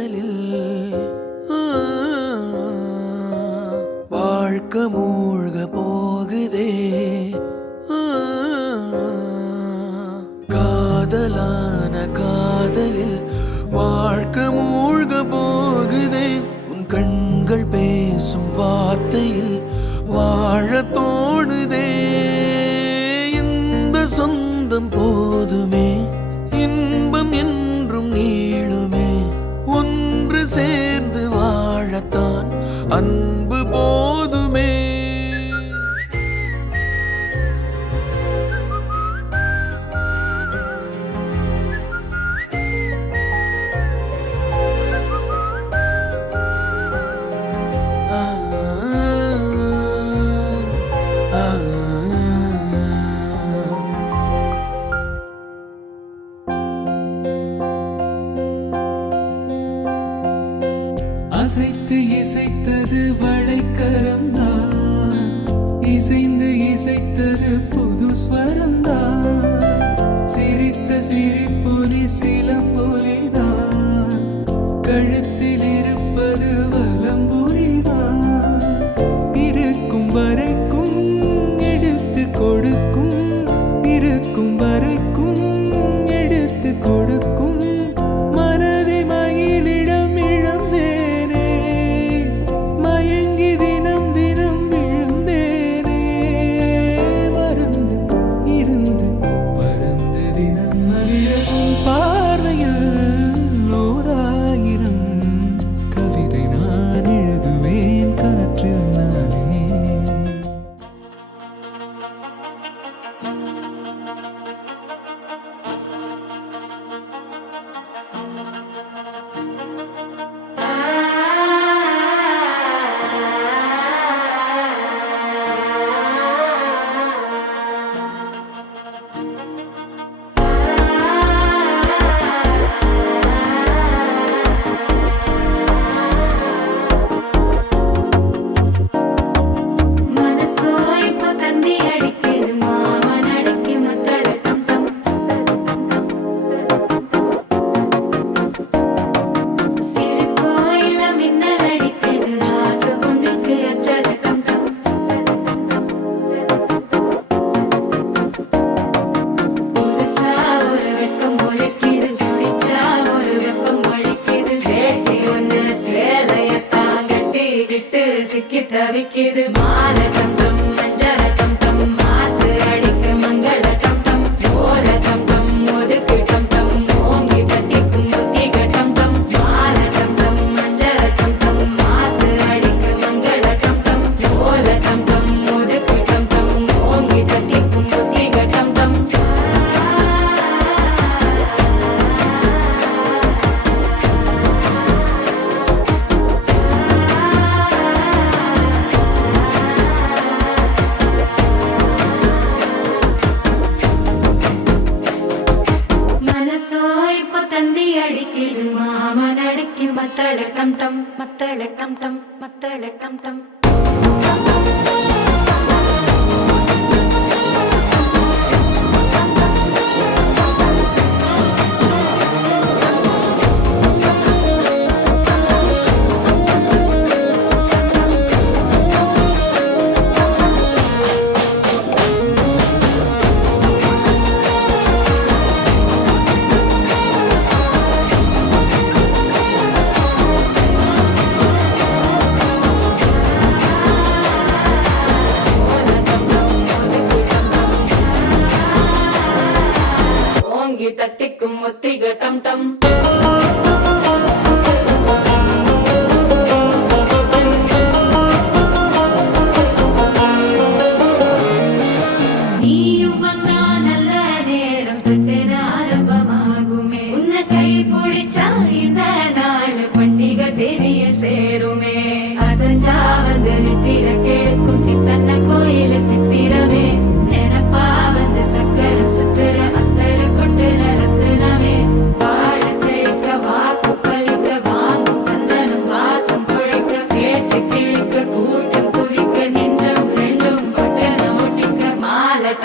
காதலில் வாழ்க்கை மூழ்க போகுதே. காதலான காதலில் வாழ்க்கை மூழ்க போகுதே. உன் கண்கள் பேசும் வார்த்தையில் வாழ தோணுதே. இந்த சொந்தம் போதுமே, இன்பம் என்றும் நீளுமே. ஒன்று சேர்ந்து வாழத்தான் அன்பு போதுமே. அசைத்து இசைத்தது வளைக்கரம்தான், இசைந்து இசைத்தது புது ஸ்வரம்தான். சிரித்த சிரிப்பொலி சிலம்பொலிதான், கழுத்தில் இருப்பது வலம்புரிதான். இருக்கும் வரைக்கும் எடுத்து கொடுக்கும், இருக்கும் வரைக்கும் எடுத்து கொடுக்கும். மனதை மயிலிடம் இழந்தேனே, மயங்கி தினம் தினம் விழுந்தேனே. மறந்து இருந்து பறந்து தினம் அழியவும் பார்வையில் ஓராயிரம் கவிதை நான் எழுதுவேன் காற்றில் நானே. சிக்கி தவிக்கிது மாலை டம் டம் மஞ்சள் டம் டம் மாத்து அடிக்க மங்கள டம் டம் ஓல டம் டம் ஒதுக்கு டம் டம் ஓங்கி தட்டிக்கும் புத்திக டம் டம் மாலை டம் டம் மஞ்சள் டம் டம் மாத்து அடிக்க மங்கள டம் டம் ஓல டம் டம் ஒதுக்கு டம் டம் ஓங்கி தட்டிக்கும் புத்திக டம் டம். அடிக்குது மாமன் அடிக்கு மத்தள டம் டம் மத்தள டம் டம் மத்தள டம் டம்.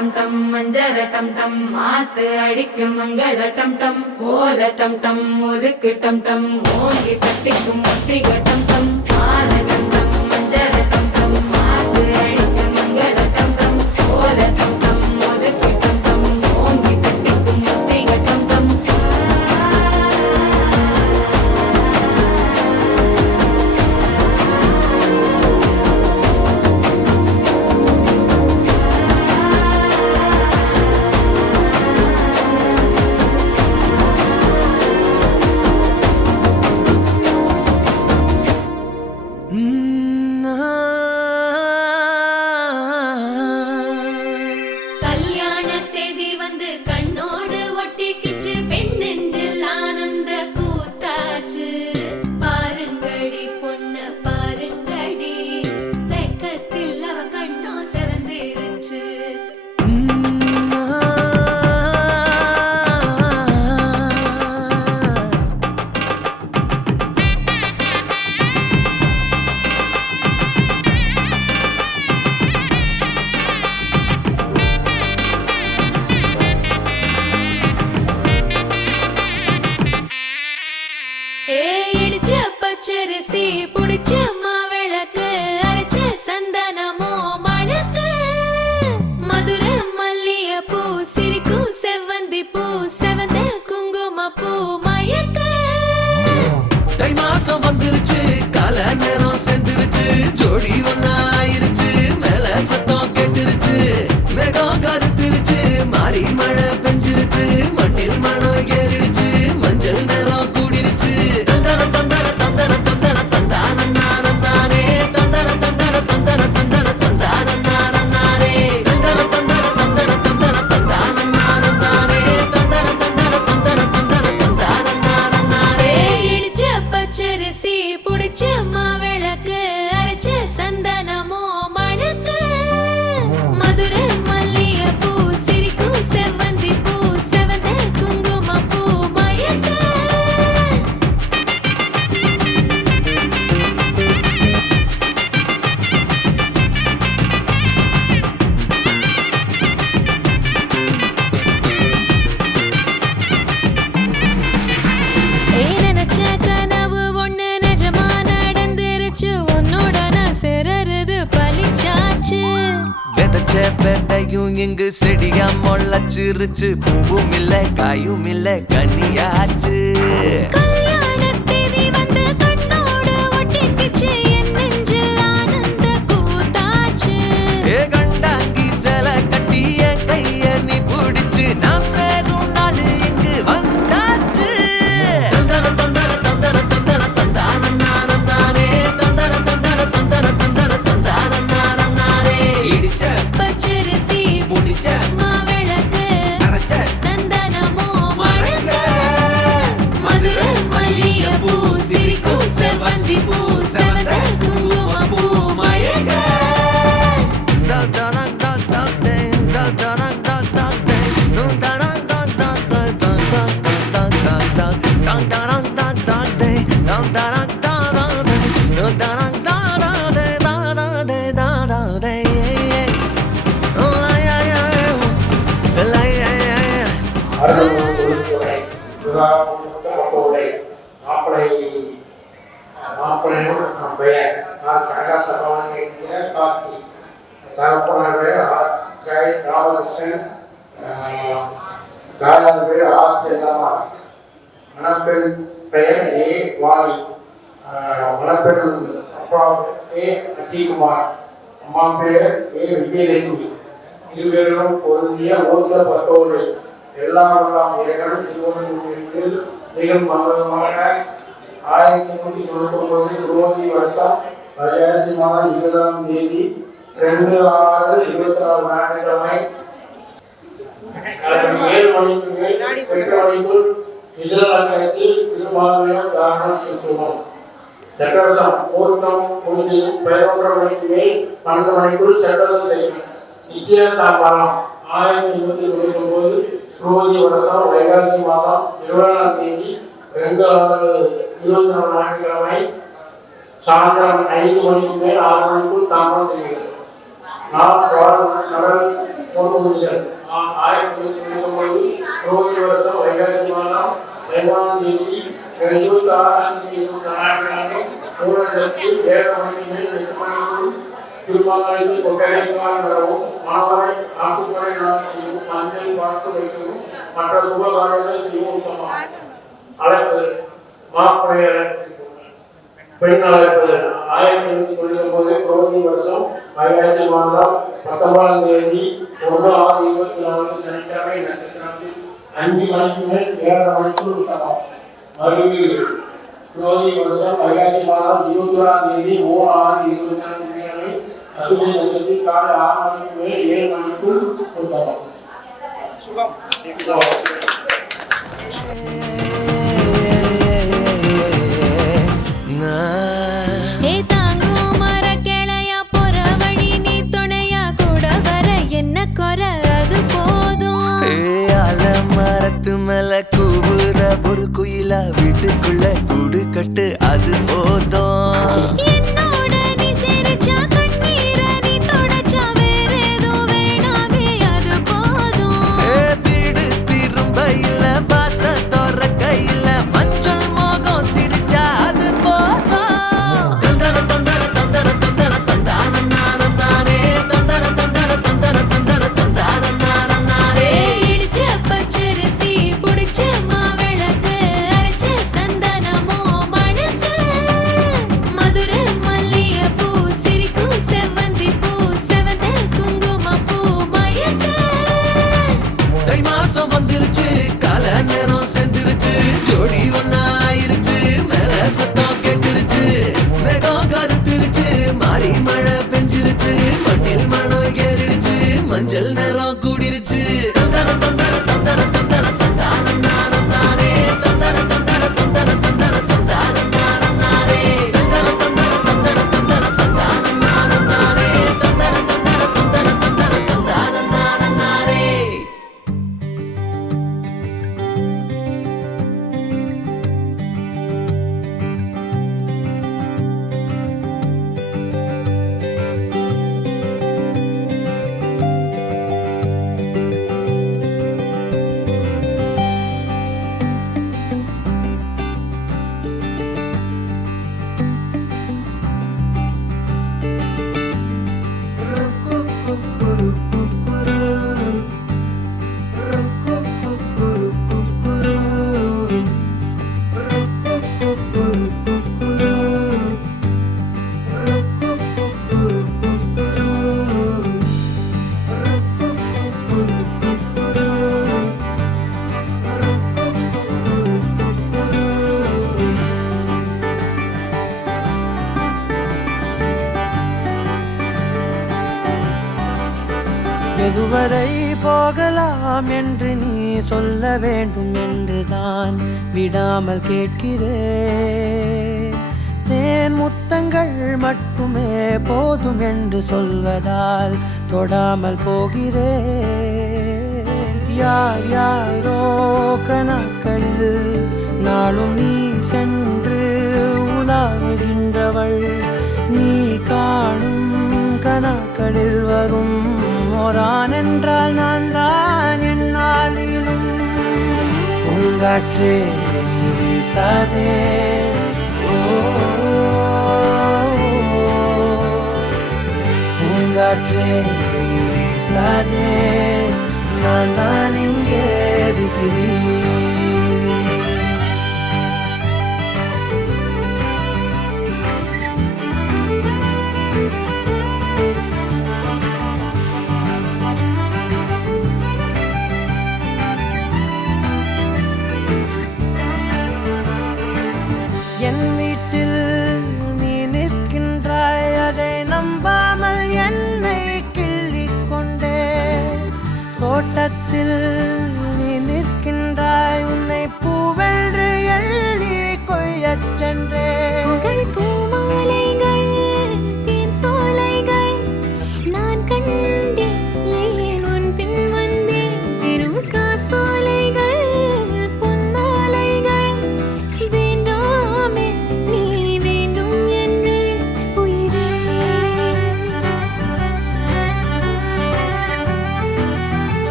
டம் டம் மஞ்சர டம் டம் மாத்து அடிக்கும் மங்கள டம் டம் ஓல டம் டம் ஒதுக்கு டம் டம் ஓங்கி தட்டிக்கும் ஒத்திக டம் டம் மால டம் டம் மஞ்சர டம் டம் மாத்து அடிக்கும் மங்கள டம் டம் ஓல டம் டம் ஒதுக்கு டம் டம் ஓங்கி தட்டிக்கும் ஒத்திக டம் டம் கல்யாண தேதி வந்து கண்ணோடு ஒட்டிக்கிச்சு பெண் நெஞ்சில் ஆனந்த கூத்தாச்சு பாருங்கடி பொண்ண பாருங்கடி வெக்கத்தில் அவ கண்ணோ செவந்திருச்சு இடிச்ச பச்சரிசி புடிச்ச மாவிளக்கு அரைச்ச சந்தனமோ மணக்கு மதுர மல்லிய பூ சிரிக்கும் செவ்வந்தி பூ செவந்த குங்கும பூ மயக்க தை மாசம் வந்துருச்சு கால நேரம் சென்றுருச்சு ஜோடி ஒன்னாயிருச்சு மேல சத்தம் கேட்டுருச்சு மேகம் கருத்துருச்சு மாறி மழை பெஞ்சிருச்சு மண்ணில் மனம் ஏறிடுச்சு மஞ்சள் நேரம் கூடிருச்சு தந்தர தந்தர தந்தர தந்தர தந்தானே தந்தர தந்தர தந்தர தந்தர தந்தானே தந்தர தந்தர தந்தர தந்தர தந்தானே தந்தர தந்தர தந்தர தந்தர தந்தானே இடிச்ச பச்சரிசி புடிச்ச மாவிளக்கு அரைச்ச சந்தனமோ மணக்கு மதுர மல்லிய பூ சிரிக்கும் செவ்வந்தி பூ செவந்த குங்கும பூ மயக்க நினைச்ச கனவு ஒண்ணு நிஜமா நடந்துருச்சு உன்னோட நான் சிறருது பலிச்சாச்சு விதைச்ச விதையும் இங்கு செடியா முளைச்சிருச்சு பூவும் இல்ல காயும் இல்ல கனியாச்சு கல்யாண தேதி வந்து கண்ணோடு ஒட்டிக்கிச்சு என் நெஞ்சில் ஆனந்த கூத்தாச்சு ஏ கண்டாங்கி சில கட்டி என் கைய நீ பிடிச்சு நாம் சேரும் நாள் இங்கு வந்தாச்சு தந்தர தந்தர தந்தர தந்தர தந்தானே தந்தர தந்தர தந்தர தந்தர தந்தானே இடிச்ச பச்சரிசி முடிச்ச மாவிளக்கு அரைச்ச சந்தனமோ மணக்க மதுர மல்லிய பூ சிரிக்கும் செவ்வந்தி பூ செவந்த குங்கும பூ மயக்க மாப்பிள்ளையோட பெயர் நான் கனகா சபாவனை என்கிற கார்த்தி தகப்பனார் பேர் கை ராமகிருஷ்ணன் தாயார் பேர் செல்லம்மா மணப்பெண் பெயர் ஏ வாணி மணப்பெண் அப்பா ஏ அஜிகுமார் அம்மா பேர் ஏ விஜயலட்சுமி இருவரும் பொருந்திய ஊர்ல பத்தோடு எல்லா இறைவனும் திருவள்ளுவரில் மிக மங்களமான 1999 குரோதி வருஷம் வைகாசி மாதம் 20ஆம் தேதி 2/6/24 ஞாயிற்றுக்கிழமை 7 மணிக்கு மேல் 8 மணிக்குள் இதழகத்தில் திருமாவளவன் தாரணம் செலுத்துவோம். சட்டரசம் முகூர்த்தம் முடிஞ்சதும் 11:30 மணிக்கு மேல் 12 மணிக்குள் சட்டரசம் செய்யணும். நிச்சயதாம்பரம் 1999 குரோதி வருஷம் வைகாசி மாதம் 20ஆம் தேதி 2/6/24 ஞாயிற்றுக்கிழமை சாயந்தரம் 5 மணிக்கு மேல் 6 மணிக்குள் தாமதம் செய்கிறது. நாம் பொன்முடியல் 1999 ரோஹிணி வருஷம் வைகாசி மாதம் 5ஆம் தேதி 26ஆம் தேதி ஞாயிற்றுக்கிழமை 3 ஏழரை மணிக்கு மேல் 8 மணிக்குள் திருமாவளவன் கொட்டகைக்கால் நடவும் மாவரை ஆட்டுப்படை செய்யும் மஞ்சள் பார்த்து வைக்கவும் மற்ற சுபகாரியங்கள் செய்யும் உத்தமம். அழைப்பது மாப்பிள்ளை பெண் அழைப்பது 1999 ரோஹிணி வருஷம் வைகாசி மாதம் 19ஆம் தேதி 1/6/24 சனிக்கிழமை நட்சத்திரத்தில் 5 மணிக்கு மேல் 7:30 மணிக்குள் உத்தமம். மறுவீடு ரோஹிணி வருஷம் வைகாசி மாதம் 21ஆம் தேதி 3/6/24 அசுபி நட்சத்திரத்தில் காலை 6 மணிக்கு மேல் 7 மணிக்குள் உத்தமம். ஏ தாங்கும் மர கிளையா போற வழி நீ துணையா கூட வர என்ன குறை அது போதும். மரத்து மேல கூவுற ஒரு குயிலா வீட்டுக்குள்ள கூடு கட்டு அது போதும். என்னோட நீ சிரிச்சா கண்ணீர நீ தொடச்சா வேற ஏதோ வேணாமே அது போதும். வீடு திரும்ப இல்ல வாச தோறக்க இல்ல மஞ்சள் மோகம் சிரிச்சா அது போதும். தந்தர தந்தர தந்தர தந்தர தந்தான நானே தந்தர தந்தர தந்தர தந்தர தந்தான நானே. இடிச்ச பச்சரிசி புடிச்ச மாவிளக்கு அரைச்ச சந்தனமோ மணக்கு மதுர மல்லிகைப்பூ சிரிக்கும் செவ்வந்தி பூ செவந்த குங்குமப்பூ மயக்க. தை மாசம் வந்துருச்சு கால நேரம் சென்றுருச்சு ஜோடி ஒன்னா ஆயிருச்சு மேல சத்தம் கெட்டுருச்சு மேகம் கருத்துருச்சு மாறி மழை பெஞ்சிருச்சு மண்ணில் மணம் ஏறிடுச்சு மஞ்சள் நேரம் கூடிருச்சு. தந்தர தந்தர தந்தர தந்தர தந்தான நானே தந்தர தந்தர தந்தர தந்தர தந்தான நானே தந்தர தந்தர தந்தர தந்தர தந்தான நானே தந்தர தந்தர தந்தர தந்தர தந்தான நானே. எதுவரை போகலாம் என்று நீ சொல்ல வேண்டும் என்றுதான் விடாமல் கேட்கிறேன். தேன் முத்தங்கள் மட்டுமே போதும் என்று சொல்வதால் தொடாமல் போகிறேன். யார் யாரோ கணக்களில் நாளும் நீ சென்று உலாவுகின்றவள். நீ காணும் கணக்களில் வரும் ஓரான் என்றால் நான் தான் என்னாலும். பூங்காற்றே நீ வீசாதே பூங்காற்றே நீ வீசாதே நான் தான் இங்கே விசிறி. என் வீட்டில் நீ நிற்கின்றாய் அதை நம்பாமல் என்னை கிள்ளிக் கொண்டே. தோட்டத்தில் நீ நிற்கின்றாய்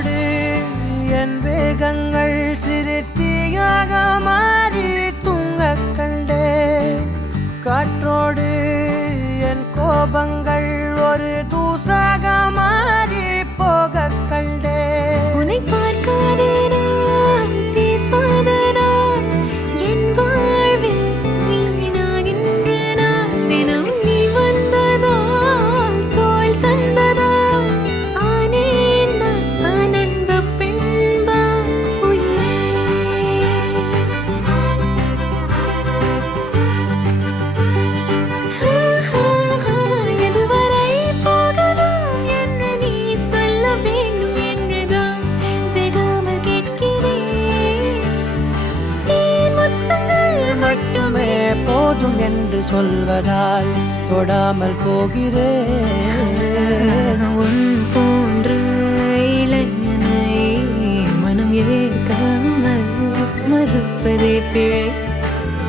காற்றோடு என் வேகங்கள் சிறு தீயாக மாறி தூங்க கண்டேன். காற்றோடு என் கோபங்கள் ஒரு தூசாக மாறி போக கண்டேன். உன்னை பார்க்காதே நான், பேசாத நான், என் வாழ்வில் வீணாகின்ற நான். தினம் நீ வந்ததால், தோள் தந்ததால், ஆனேன் நான் ஆனந்த பெண்பால் உயிரே. எதுவரை போகலாம் என்று நீ சொல்ல வேண்டும் என்றுதான் விடாமல் கேட்கிறேன். தேன் முத்தங்கள் மட்டுமே போதும் என்று சொல்வதால் தொடாமல் போகிறேன். உன் போன்ற இளைஞனை மனம் ஏற்காமல் மறுப்பதே பிழை.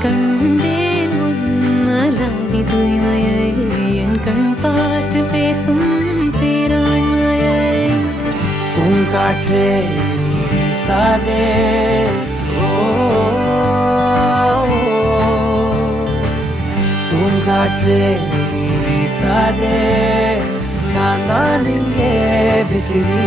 கண்டேன் உன்னலாதி தூய்மையை, என் கண் பார்த்து பேசும் பேராண்மையை. பூங்காற்றே நீ வீசாதே, ஓ பூங்காற்றே நீ வீசாதே, நான் தான் இங்கே விசிறி.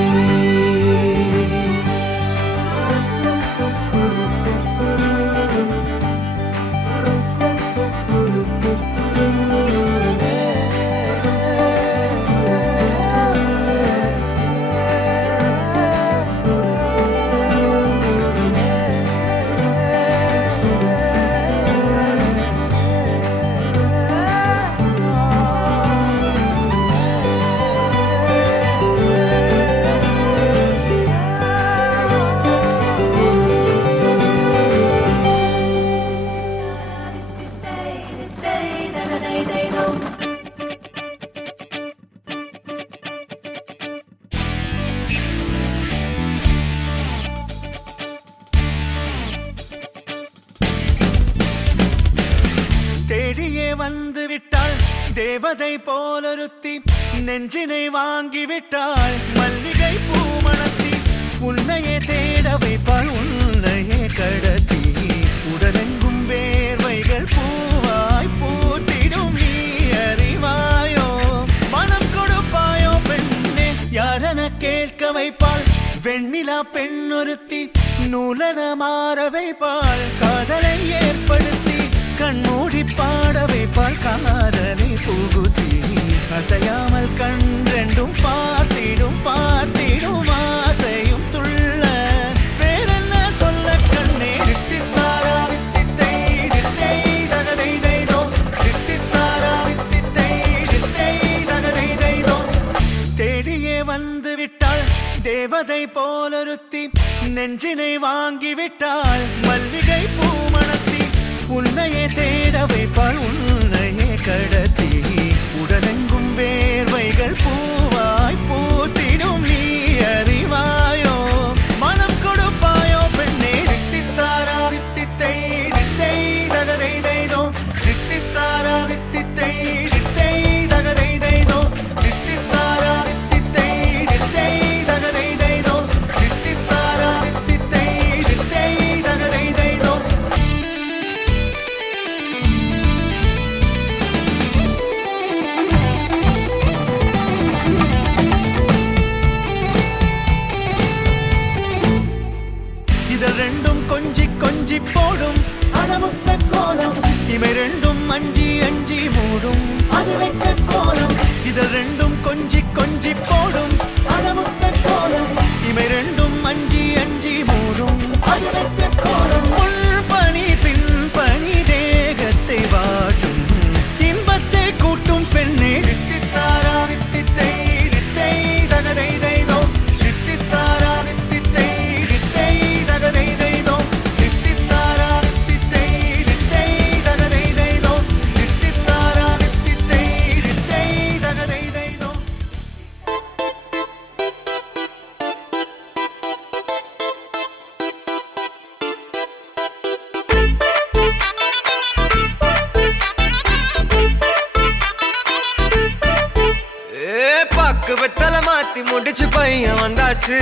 தேடியே வந்து விட்டாள் தேவதை போலொருத்தி, நெஞ்சினை வாங்கி விட்டாள் மல்லிகை பூமணத்தி. உன்னையே தேட வைப்பாள் உன்னையே கடத்தி, உடலெங்கும் வேர்வைகள் பூவாய் பூத்திடும் நீ அறிவாயோ. மனம் கொடுப்பாயோ பெண்ணே, யாரென கேட்க வைப்பாள் வெண்ணிலா பெண்ணொருத்தி. நூலன மாற வைப்பாள் காதலை ஏற்படுத்தி, கண்மூடி பாட வைப்பாள் காதலை புகுத்தி. அசையாமல் கண் ரெண்டும் பார்த்திடும் பார்த்திடும் ஆசையும் துள்ள. வேறென்ன சொல்ல கண்ணே, தித்தித்தாரா வித்தித்தை தித்தை தகதை தைதோ, தித்தித்தாரா வித்தித்தை தித்தை தகதை தைதோ. தேடியே வந்து விட்டாள் தேவதை போலொருத்தி, நெஞ்சினை வாங்கி விட்டாள் மல்லிகை பூமணத்தி. உன்னையே தேட வைப்பாள் உன்னையே கடத்தி, உடலெங்கும் வேர்வைகள் பூவாய் பூத்திடும் நீ அறிவாயோ. மனம் கொடுப்பாயோ பெண்ணே, தித்தித்தாரா வித்தித்தை தித்தை தகதை தைதோ, தித்தித்தாரா வித்தித்தை தித்தை தகதை தைதோ, தித்தித்தாரா வித்தித்தை தித்தை தகதை தைதோ, தித்தித்தாரா வித்தித்தை தித்தை தகதை தைதோ. இதழ் ரெண்டும் கொஞ்சி கொஞ்சி போடும் அடமுத்த கோலம், இவை ரெண்டும் அஞ்சி அஞ்சி மூடும் அது வெட்ட கோலம். இதழ் ரெண்டும் கொஞ்சி கொஞ்சி போடும் அடமுத்த கோலம், இவை ரெண்டும் அஞ்சி அஞ்சி மூடும் அது வெட்ட கோலம். முன் பனி பின் பனி தேகத்தை வாட்டும், இன்பத்தை கூட்டும் பெண்ணே. தித்தித்தாரா வித்தித்தை தித்தை தகதை தைதோ, தித்தித்தாரா வித்தித்தை தித்தை தகதை தைதோ, தித்தித்தாரா வித்தித்தை தித்தை தகதை தைதோ, தித்தித்தாரா வித்தித்தை தித்தை தகதை தைதோ. பக்கு வெத்தல மாத்தி முடிச்சு பையன் வந்தாச்சு.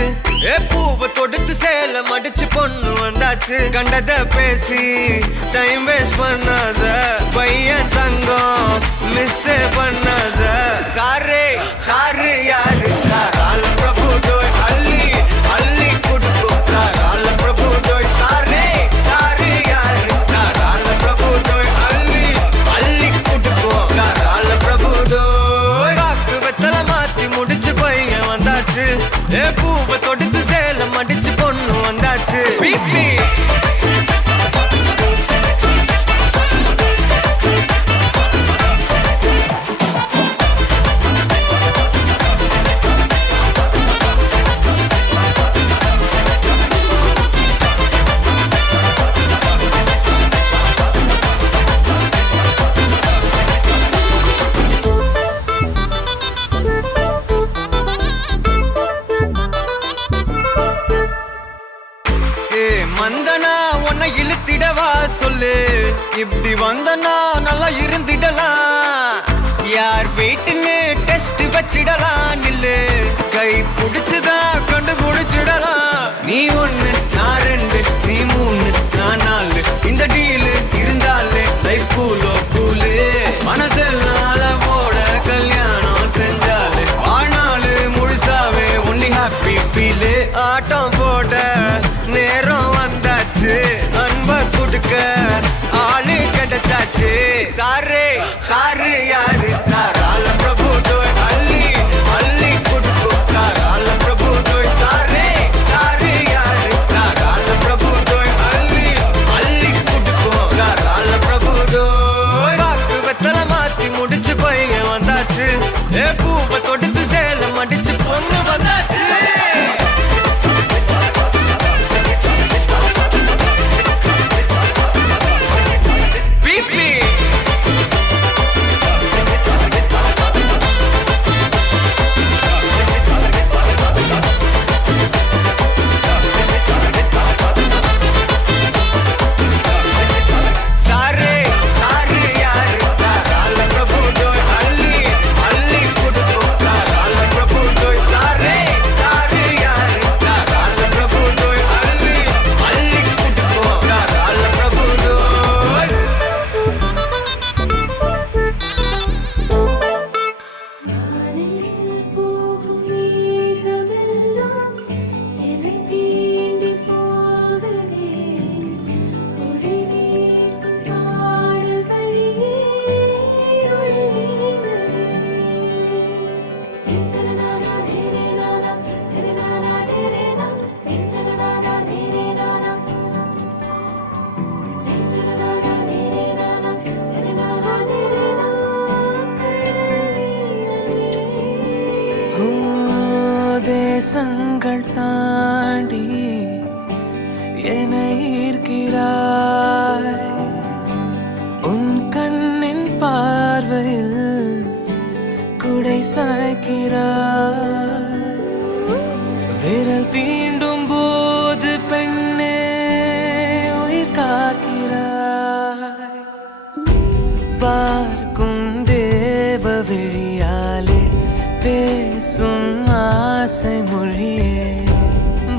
பூவை தொடுத்து சேல மடிச்சு பொண்ணு வந்தாச்சு கண்டத பேசி டைம் வேஸ்ட் பண்ணாத பையன் தங்கம் மிஸ் பண்ணாத சாரே சாரு யாரு கால பிரபு டோய் அள்ளி அள்ளி குடுக்கும் கால பிரபு டோய் சாரே சாரு யாரு கால பிரபு டோய் அள்ளி அள்ளி குடுக்கும் கால பிரபு டோய் காக்கு வெத்தல மாத்தி முடிச்சு பையன் வந்தாச்சு பூவை தொடுத்து சேல மடிச்சு பொண்ணு வந்தாச்சு பிபி மந்தனா உன்னை இழுத்திடவா சொல்லு இப்படி வந்தனா நல்லா இருந்திடலாம் யார் வீட்டுன்னு டெஸ்ட் வச்சிடலாம் நில்லு கை புடிச்சுதா கண்டு முடிச்சிடலாம் நீ ஒண்ணு நான் ரெண்டு நீ மூணு நான் நாலு இந்த டீலு இருந்தாலே லைஃப் கூலோ கூலு மனசெல்லாம் அளவோட கல்யாணம் செஞ்சாலே ஆனாலு முழுசாவே ஒன்லி ஹாப்பி ஃபீலு ஆட்டம் போட நேரம் வந்தாச்சு அன்ப குடுக்க ஆளு கிடைச்சாச்சு சாரே சாரு யாரு கால பிரபு டோய் அள்ளி அள்ளி குடுக்கும் கால பிரபு டோய் சாரே சாரு யாரு கால பிரபு டோய் அள்ளி அள்ளி குடுக்கும் கால பிரபு டோய் காக்கு வெத்தல மாத்தி முடிச்சு பையன் வந்தாச்சு பூவை தொடுத்து சேல மடிச்சு பொண்ணு வந்தாச்சு தேசங்கள் தாண்டி என்னை ஈர்க்கிறாய் உன் கண்ணின் பார்வையில் குடை சாய்க்கிறாய் விரல் தீண்டும் போது பெண்ணே உயிர் காக்கிறாய் பார்க்கும் தேவ விழியாலே பேசும் ஆசை மொழியே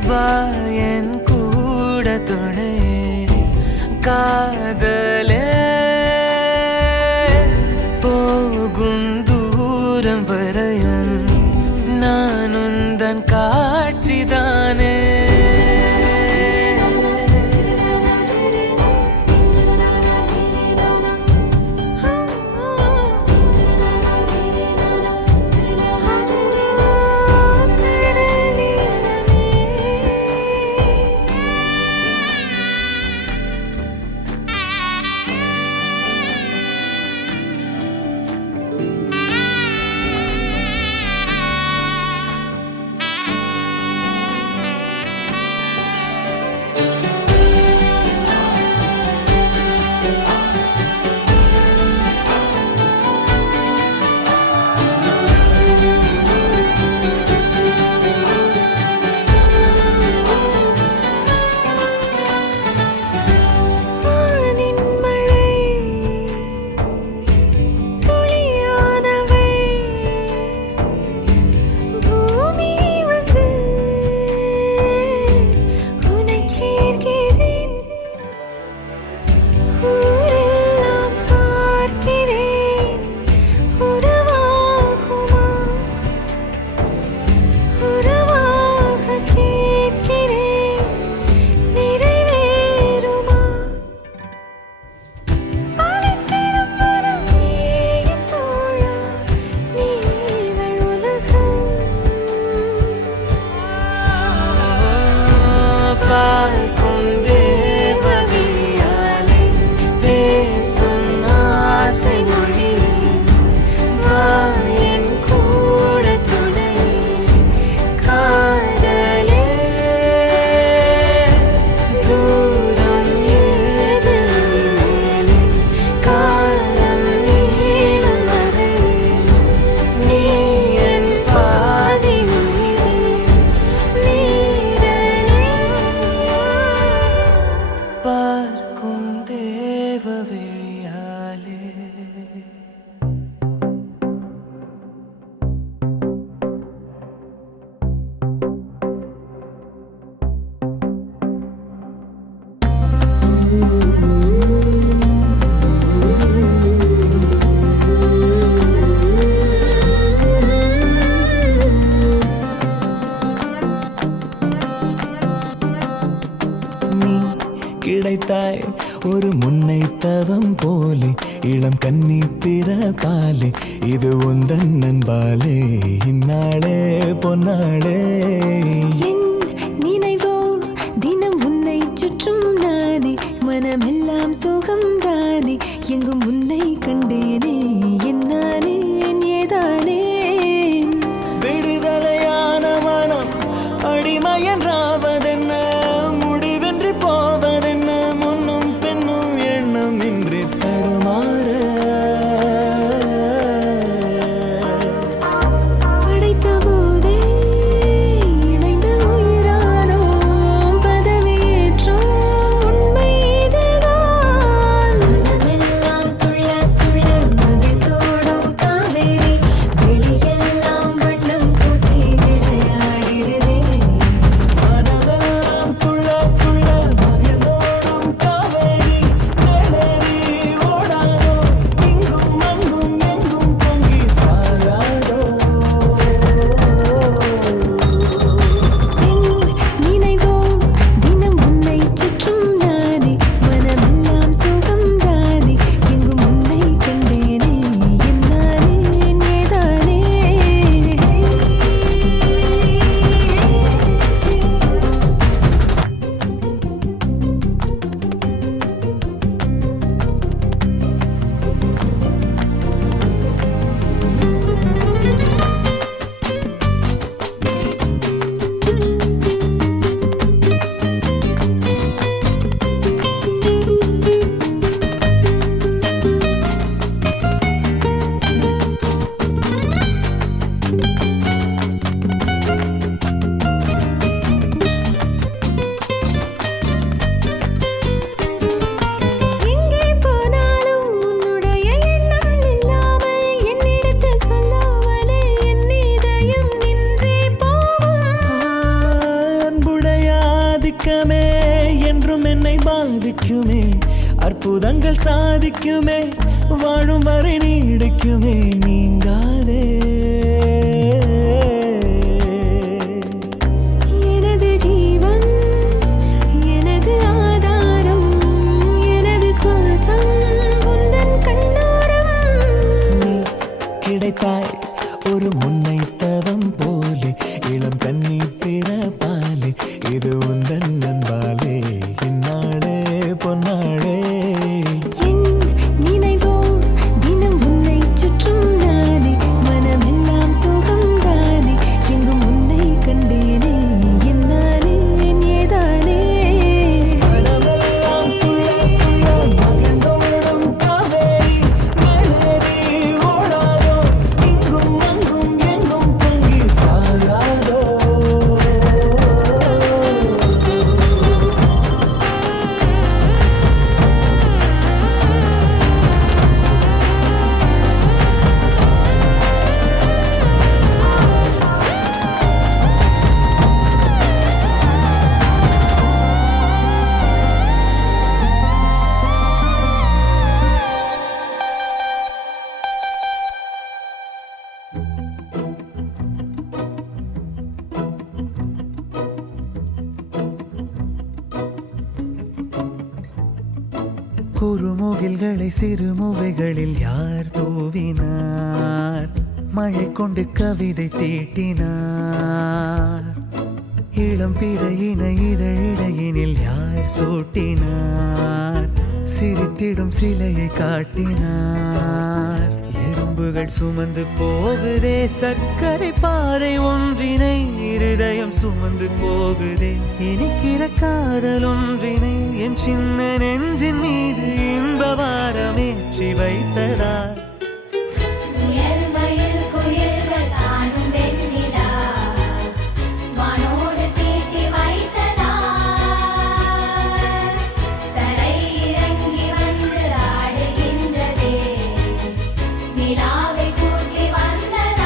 வா என் கூட துணை காதலே போகும் தூரம் வரையும் நான் உந்தன் காட்சிதானே கிடைத்தாய் ஒரு முன்னை தவம் போலே இளம் கன்னி பிறப்பாலே இது உந்தன் நண்பாலே இந்நாளே பொன்னாளே என் நினைவோ தினம் உன்னை சுற்றும் நானே மனமெல்லாம் சுகம் தானே எங்கும் உன்னை கண்டேனே என்னானே ஏதானே விடுதலையான மனம் அடிமை என்றாவதென்ன முடிவென்று போவதென்ன முன்னும் பின்னும் எண்ணம் இன்றி தடுமாற படைத்த போதே இணைந்த உயிரானோம் பதவியேற்றோம் உண்மை இதுதான் மனமெல்லாம் துள்ள துள்ள மகிழ்ந்தோடும் காவேரி வெளியெல்லாம் வண்ணம் பூசி விளையாடிடுதே மனதெல்லாம் துள்ள துள்ள மகிழ்ந்தோடும் காவேரி மேலேறி ஓடாதோ இங்கும் அங்கும் எங்கும் பொங்கி பாயாதோ என் நினைவோ தினம் உன்னை சுற்றும் நானே மனமெல்லாம் சுகம் தானே எங்கும் உன்னை கண்டேனே என்னானே ஏதானே எங்கே போனாலும் உன்னுடைய எண்ணம் இல்லாமல் என்னிடத்தில் சொல்லாமலே என் இதயம் நின்றே போகும் அன்புடைய ஆதிக்கமே என்றும் என்னை பாதிக்குமே அற்புதங்கள் சாதிக்குமே வாழும் வரை நீடிக்குமே நீங்காதே எனது ஜீவன் எனது ஆதாரம் எனது சுவாசம் உந்தன் கண்ணோரம் நீ கிடைத்தாய் ஒரு முன்னை தவம் போலே இளம் கன்னி பிறப்பாலே இது உந்தன் நண்பாலே இந்நாளே பொன்னாளே என் நினைவோ தினம் உன்னை சுற்றும் நானே மனமெல்லாம் சுகம் தானே எங்கும் உன்னை கண்டேனே என்னானே ஏதானே மனமெல்லாம் துள்ள துள்ள மகிழ்ந்தோடும் காவேரி மேலேறி ஓடாதோ இங்கும் அங்கும் எங்கும் பொங்கி பாயாதோ குறுமுகில்களை சிறுமுகைகளில் யார் தூவினார் மழை கொண்டு கவிதை தீட்டினார் இளம் பிறையின இதழிடையினில் யார் சூட்டினார் சிரித்திடும் சிலையை காட்டினார் எறும்புகள் சுமந்து போகுதே சர்க்கரை பாறை ஒன்றினை இருதயம் சுமந்து போகுதே இனிக்கிற காதல் ஒன்றினை என் சின்ன நெஞ்சின் மீது இன்ப வாரமேற்றி வைத்ததார் முயல் மயில் குயில்கள் தானும் வெண்ணிலா வானோடு தீட்டி வைத்ததார் தரை இறங்கி வந்து ஆடுகின்றதே நிலாவை கூட்டி வந்ததார்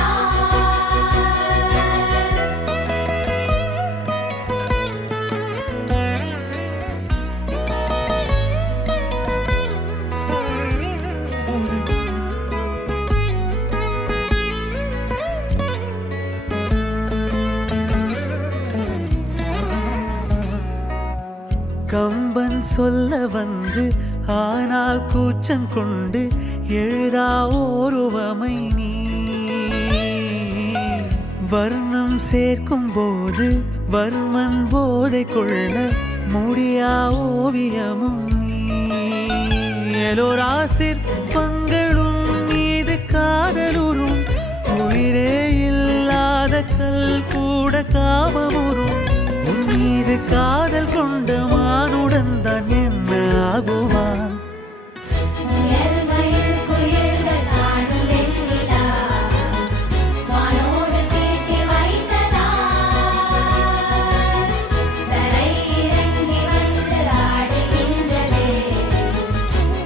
கம்பன் சொல்ல வந்து ஆனால் கூச்சம் கொண்டு எழுதா ஓருவமை நீ வர்ணம் சேர்க்கும் போது வர்மன் போதை கொள்ள முடியா ஓவியமும் நீ எலோரா சிற்பங்களும் மீது காதலுறும் உயிரே இல்லாத கல் கூட காமமுறும் உன் மீது காதல் கொண்ட மானுடன் தான் என்ன ஆகுவான் உயர்மயில் குயில்கள் காணும் வெண்ணிலா வானோடு தீட்டி வைத்ததார் தரை இறங்கி வந்து ஆடுகின்றதே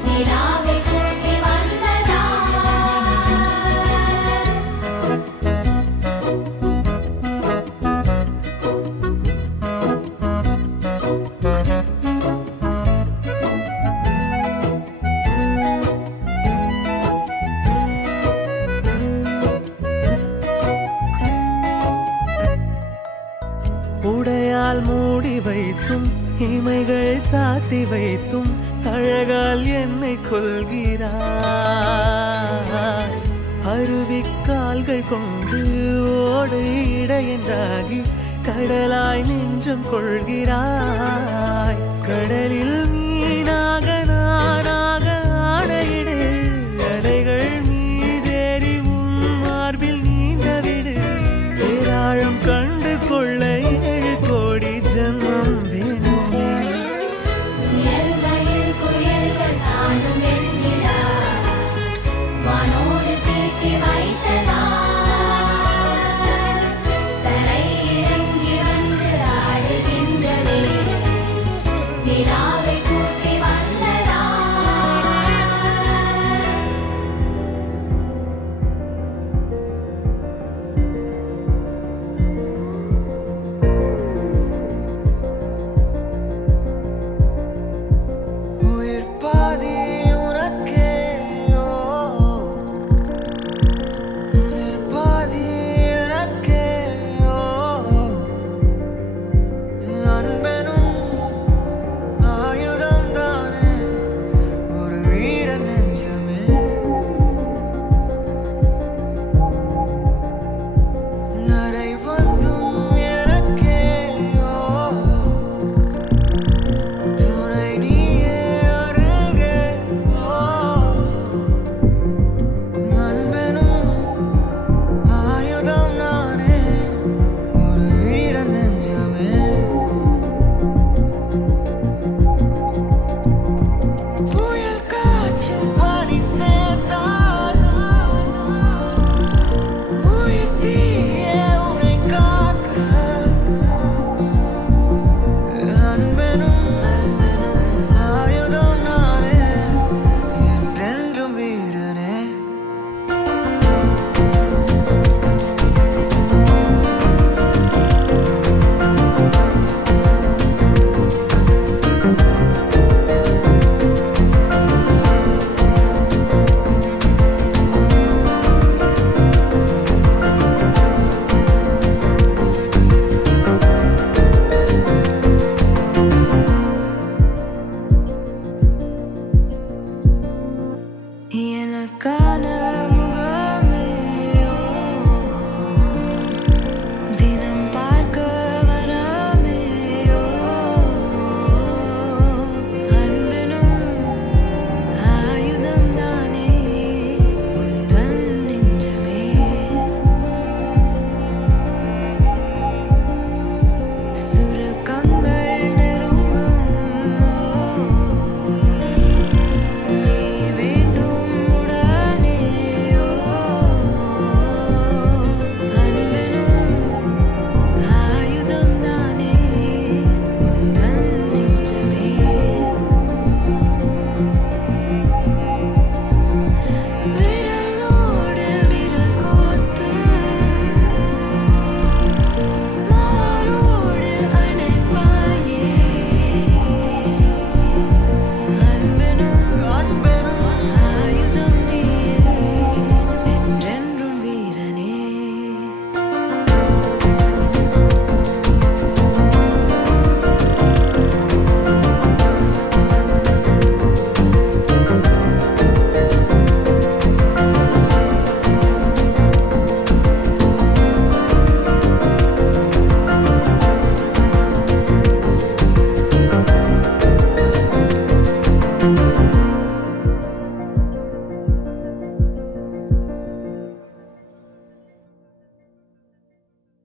நிலாவை கூட்டி வந்ததார் உடையால் மூடி வைத்தும் இமைகள் சாத்தி வைத்தும் அழகால் என்னை கொள்கிறாய் அருவிக்கால்கள் கொண்டு ஓடு இடையென்றாகி கடலாய் நெஞ்சம் கொள்கிறாய் கடலில் மீனாக நானாக ஆடையிடு அலைகள் மீதேறி உன் மார்பில் நீண்டவிடு பேராழம் கண்டு கொள்ள 7 கோடி ஜன்மம் வேணுமே உயர்மயில் குயில்கள் காணும் வெண்ணிலா வானோடு தீட்டி வைத்ததார் தரை இறங்கி வந்து ஆடுகின்றதே நிலாவை